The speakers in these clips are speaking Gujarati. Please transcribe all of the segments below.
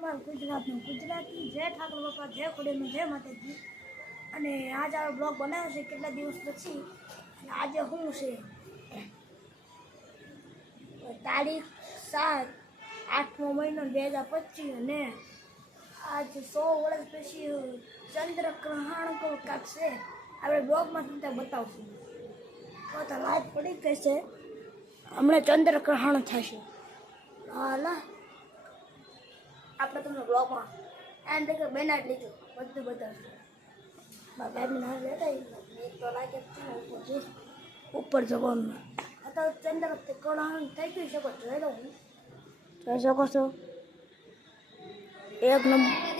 ગુજરાતનું ગુજરાતી જય ઠાકોર બાપા જય ખોડિયારમાં જય માતાજી અને આજ આ બ્લોગ બનાવ્યો છે કેટલા દિવસ પછી અને આજે શું છે તારીખ 7/8મો મહિનો 2025 અને આજ 100 વર્ષ પછી ચંદ્રગ્રહણ કાંક છે આપણે બ્લોગમાં તમને બતાવશું તો લાઈટ પડી ગઈ છે હમણાં ચંદ્રગ્રહણ થશે હાલા આપણે તમને બ્લોગમાં એમ કે બેનાટ લીધું બધું બતાવશું મારા ભાઈ લેતા તો લાગે ઉપર જવાનું અત્યારે ચંદ્રગ્રહણ થઈ ગયું શકો જોઈ લો જોઈ શકો છો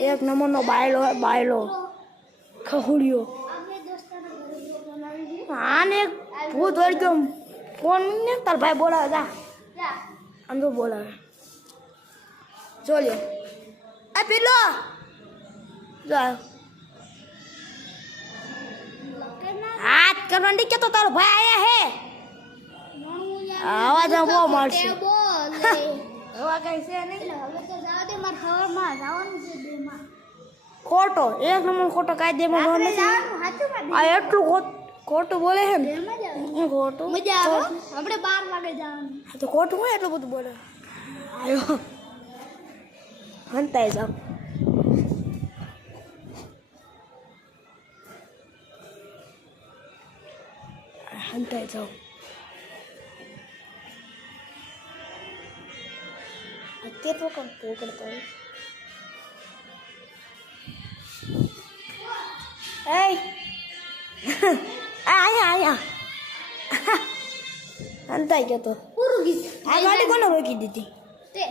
એક નંબરનો બાયલો ખહુડિયો આને ભૂત વળી ગયો ફોન ને તાર ભાઈ બોલાવે જા આમ તો બોલાવે જો લ્યો આ પેલો જા હાથ કરવા નહીં કેતો તારો ભાઈ આયા હે આવાજ બહુ મારશે હવા કઈ છે નહીં હવે તો જાવ દે માર ખબરમાં જવાનું છે દેમાં ખોટો એક નંબર ખોટો કાઈ દેમાં જવાનું નથી આ એટલું ખોટું બોલે છે ને હું ખોટું મજા આવે આપણે 12 વાગે જવાનું તો ખોટું હોય એટલું બધું બોલે આયો હંતાઈ જાવ હંતાઈ જાવ અત્યારે તો કામ પકડતો હોય આયા હંતાઈ ગયો તો પૂરું ગીત આ ગાડી કોને રોકી દીધી તે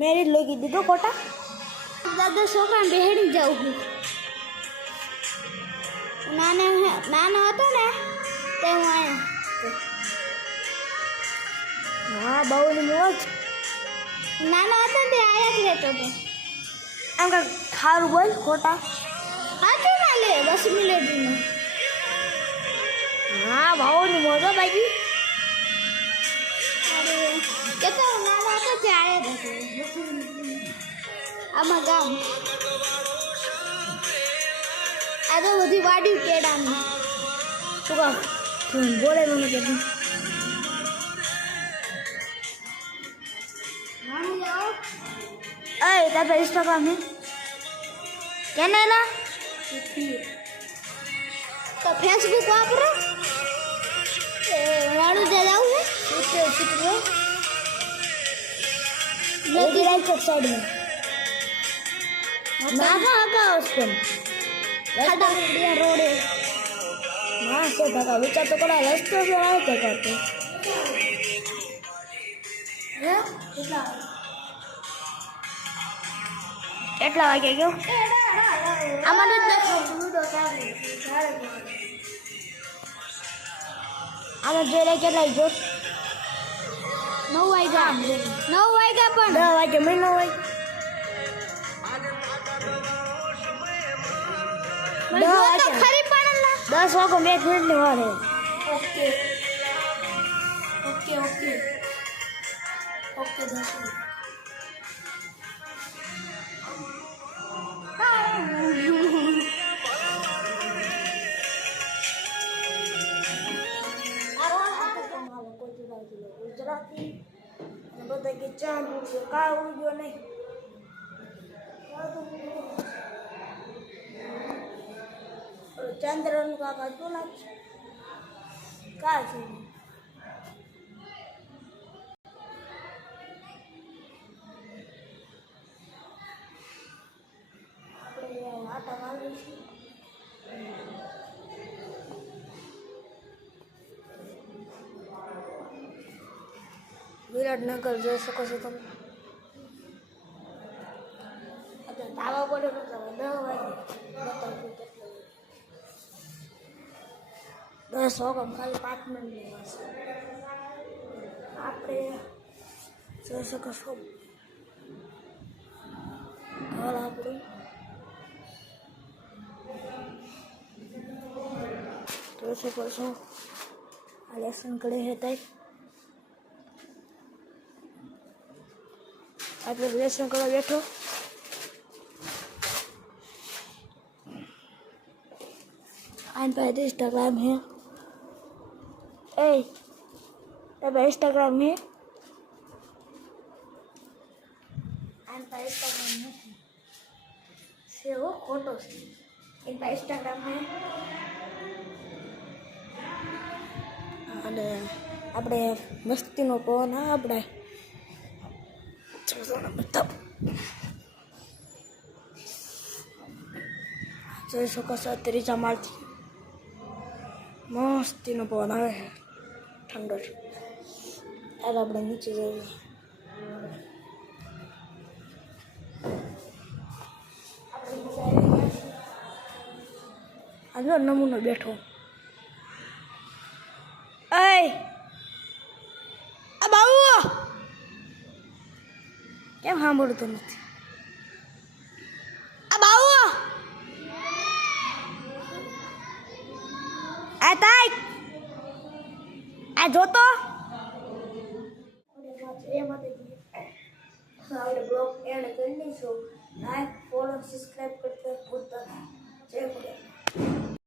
મેરી રોકી દીધો ખોટા દાદા છોકરાને બેહડી જાઉં છું નાનો હતો ને તે હું આયા હા બહુની મોજ નાનો હતો ને આયા જ રહેતો હતો આમ કાંઈક ખારું બોલ ખોટા હાથું ના લે 10 મિનિટનું હા બહુની મોજ બાકી કેતો નાનો હતો ત્યારે આમાં ગામ આ તો બધી વાડી કેડામાં શું કહો બોલે મને કે અય તારા ઇન્સ્ટાગ્રામ હે કેને ના તો ફેસબુક વાપરો વાળું દે જાવ છે ચિત્રો लगी राइट साइड में नागा आगा उसको खड़ा दिया रोड मां से भगा विचार तो करा रास्ते से आए तो करते है કેટલા વાગે ગયો આમાં જ દેખો વિડિયો ચાલે આમાં જોઈ કેટલા ગયો 9 વાગ્યા પણ 10 વાગે મેં 9 વાગે 10 વાગે ખરી પણ 10 વાગે 2 મિનિટ ની વાર ઓકે 10 ગુજરાતી બધા કે ચાંદ ઉડ્યો કા ઉડ્યો નહીં ચંદ્રનું કાકા શું લાગશે કા છે આપણે આટા મારીશું વિરાટનગર જોઈ શકો છો તમે ધાબા પડે 10 વાગે બતાવશું કેટલું 10 વાગે ખાલી 5 મિનિટ લેવાશે આપણે જોઈ શકો છો ઘર આપણું જોઈ શકો છો આ લેસન કરે હતા આપણે લેસન કરવા બેઠો आन पे इंस्टाग्राम है ए तब इंस्टाग्राम है आन पे इंस्टाग्राम है से वो फोटो से इन पे इंस्टाग्राम है અને આપણે મસ્તીનો પવન આ આપણે બતાવ જોઈ શકો છો ત્રીજા માળથી મસ્તીનો પવન આવે છે ઠંડો આજે આપણે નીચે જઈએ આજે નમૂનો બેઠો Ê! À bố! Em ham bố được નથી. À bố! À tay! À જો તો! આપણે બ્લોક એડ કરીને